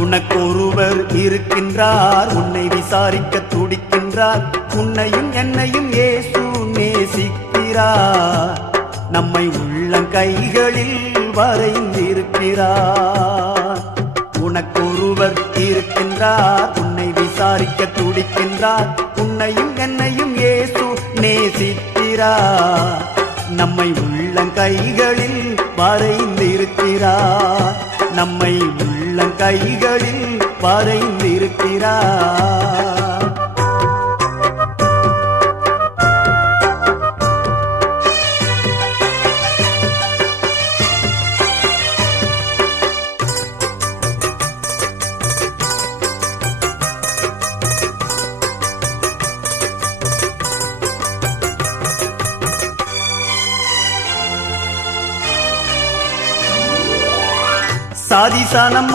உனக்கொருவர் இருக்கின்றார், உன்னை விசாரிக்க துடிக்கின்றார். உன்னையும் என்னையும் இயேசு நேசிக்கிறார், நம்மை உள்ளங்கைகளில் வரைந்திருக்கிறார். உனக்கொருவர் இருக்கின்றார், உன்னை விசாரிக்க துடிக்கின்றார். உன்னையும் என்னையும் இயேசு நேசிக்கிறார், நம்மை உள்ளங்கைகளில் வரைந்திருக்கிறார். நம்மை உள்ளங்கைகளில் வரைந்திருக்கிறார். சாதிசானம்